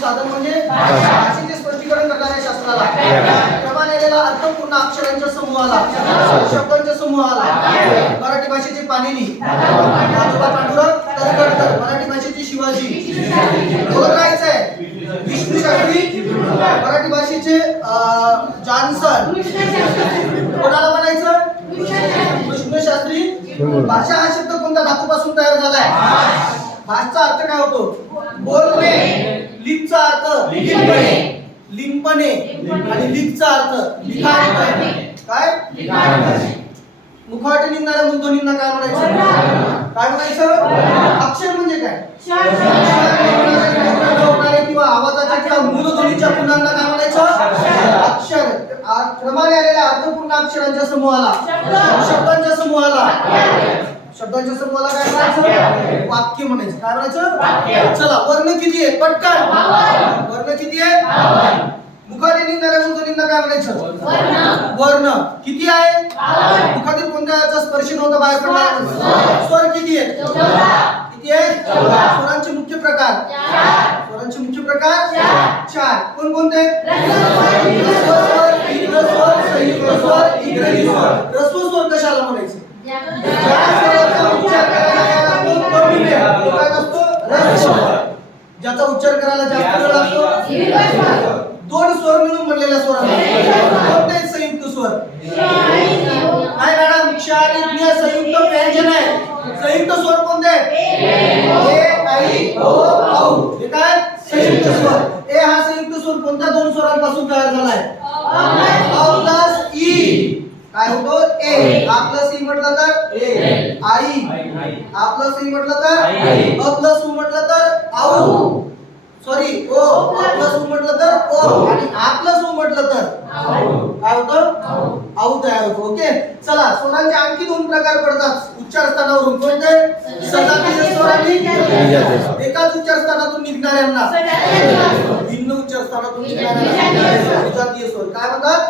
साधन म्हणजे भाषेचे स्पष्टीकरण करणाऱ्या शास्त्राला, क्रमाने आलेला अर्थपूर्ण अक्षरांच्या समूहाला, शब्दांच्या समूहाला, मराठी भाषेचे पाणिनी, पांडुरंग तर्खडकर, मराठी भाषेचे शिवाजी, बोलत राहायचंय, विष्णू शास्त्री, मराठी भाषेचे जॉन्सन, कोणाला म्हणायचं? विष्णू शास्त्री. भाषा हा शब्द कोणत्या धातूपासून तयार झालाय? भाषेचा अर्थ काय होतो? बोलणे. लिपचा अर्थ लिंपणे आणि लिपचा अर्थ लिखाण करणे. काय? मुखवाटे निघणाऱ्या मूलध्वनींना काय म्हणायचं? काय म्हणायचं? अक्षर म्हणजे काय? किंवा आवाजाच्या किंवा मूलध्वनीच्या पुन्हांना काय म्हणायचं? अक्षर. क्रमाने आलेल्या अर्थपूर्ण अक्षरांच्या समूहाला, शब्दांच्या समूहाला, शब्दांच्या समूहाला काय म्हणायचं? वाक्य म्हणायचं. काय म्हणायचं? चला, वर्ण किती आहे? पटकन. वर्ण किती आहे? मुखातील निघणाऱ्या मूलध्वनींना काय म्हणायचं? वर्ण. किती आहे? मुखातील कोणत्याचा स्पर्श नव्हता बाहेर पडला? स्वर किती आहे? किती आहे? स्वरांचे मुख्य प्रकार. स्वरांचे मुख्य प्रकार 4. कोणकोणते? ह्रस्व स्वर कशाला म्हणायचं? ज्याचा उच्चार करायला जास्त वेळ लागतो. 2 स्वर मिळून बनलेल्या स्वरांना कोणते संयुक्त स्वर? काय मॅडम? क्ष आणि ज्ञ संयुक्त व्यंजन आहे. संयुक्त स्वर कोणते? ए, ऐ, ओ, औ. हे काय? संयुक्त स्वर. ए हा संयुक्त स्वर कोणत्या 2 स्वरांपासून तयार झालाय? अ प्लस ई. काय होतो? ए. आ प्लस ई म्हटलं तर आई. आ प्लस ई म्हटलं तर अ प्लस उ म्हटलं तर औ. सॉरी, ओ. अ प्लस उ म्हटलं तर ओ आणि आ प्लस उ म्हटलं तर काय होतं? औ तयार होतो. ओके. चला, स्वरांचे आणखी 2 प्रकार पडतात उच्चार स्थानावरून. कोणते? सजातीय स्वर आणि एकाच उच्चार स्थानातून निघणाऱ्यांना, भिन्न उच्चार स्थानातून निघणाऱ्यांना विजातीय स्वर काय म्हणतात?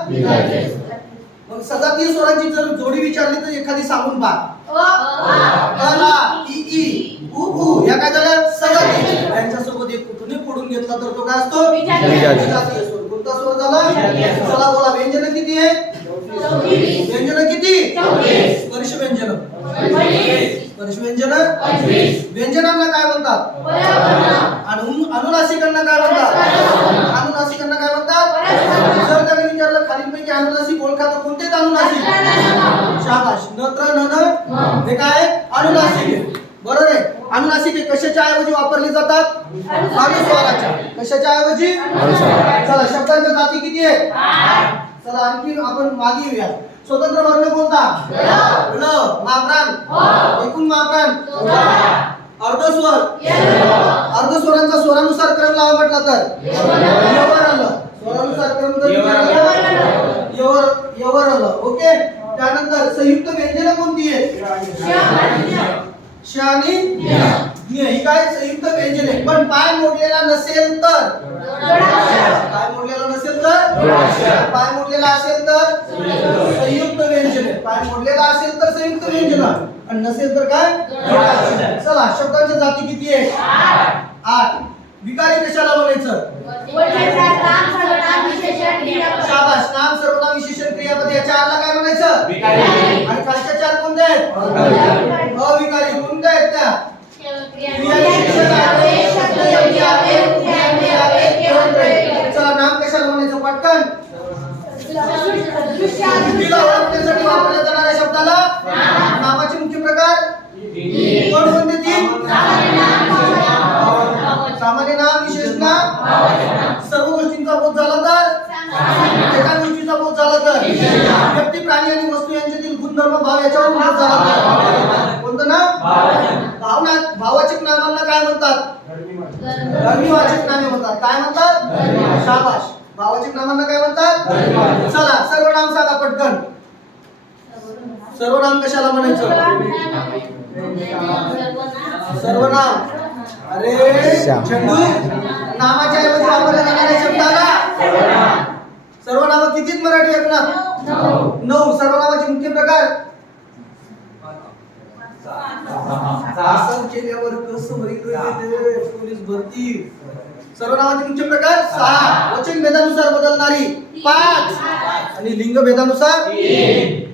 मग सजातीय स्वरांची जर जोडी विचारली तर एखादी सांगून पहा. अ ला, इ ई, उ ऊ या काय झाल्या? सजातीय. यांच्या सोबत एक कुठूनही फोडून घेतला तर तो काय असतो? विजातीय स्वर. कोणता स्वर झाला? चला बोला, व्यंजन किती आहे? व्यंजन किती? स्पर्श व्यंजन. स्पर्श व्यंजन. व्यंजनांना काय म्हणतात? अनुनासिकांना काय म्हणतात? अनुनासिकांना काय म्हणतात? जर त्याने विचारलं खालीलपैकी अनुनासिक ओळखा तर कोणते अनुनासिक? शाबाश. नत्र नन हे काय? अनुनासिक. बरोबर आहे. अनुनासिक कशाच्या ऐवजी वापरले जातात? अनुस्वाराच्या. कशाच्या ऐवजी? चला, शब्दांच्या जाती किती आहेत? 8. चला, आणखी आपण मागे येऊया. स्वतंत्र वर्ण कोणता? ल. माप्राण? एकूण माप्राण? अर्धस्वर? अर्धस्वरांचा स्वरानुसार क्रम लावा म्हटला तर यवर आलं. स्वरानुसार क्रम जर यवर आलं. ओके. त्यानंतर संयुक्त व्यंजन कोणती आहेत? श आणि ज्ञ. ही काय? संयुक्त व्यंजन आहे. पण पाय मोडलेला नसेल तर? पाय मोडलेला नसेल तर? पाय मोडलेला असेल तर संयुक्त व्यंजन आहे. पाय मोडलेला असेल तर संयुक्त व्यंजन आणि नसेल तर काय? चला, शब्दांच्या जाती किती आहे? 8. विकारी कशाला म्हणायचं? शाबाश. नाम सर्वनाम विशेषण क्रियापद या 4ला काय म्हणायचं? आणि खालच्या 4 कोणत्या आहेत? अविकारी. कोणत्या आहेत त्या? चला, नाम कशाला म्हणायचं? पटकन. व्यक्तीला ओळखण्यासाठी वापरल्या जाणाऱ्या शब्दाला नामाचे मुख्य प्रकार कोणते? 3. सामान्य नाम, विशेष नाम, सर्व गोष्टींचा बोध झाला तर, एका गोष्टीचा बोध झाला तर, व्यक्ती, प्राणी आणि वस्तू यांच्यातील गुणधर्म, भाव याच्यावर बोध झाला तर कोणतं नाम? भावना. भाववाचक नामांना काय म्हणतात? धर्मीवाचक नामे म्हणतात. काय म्हणतात? शाबाश. भाववाचक नामांना काय म्हणतात? चला, सर्वनाम सांगा पटकन. सर्वनाम कशाला म्हणायचं? सर्वनाम. अरे चंदू, नामाच्या ऐवजी वापरल्या जाणाऱ्या शब्दाला सर्वनाम किती मराठी असणार? 9. सर्वनामाचे मुख्य प्रकार? असं केल्यावर कसं होईल? पोलीस भरती सर्वनामाचे मुख्य प्रकार 6, वचन भेदानुसार बदलणारी 5 आणि लिंग भेदानुसार 3.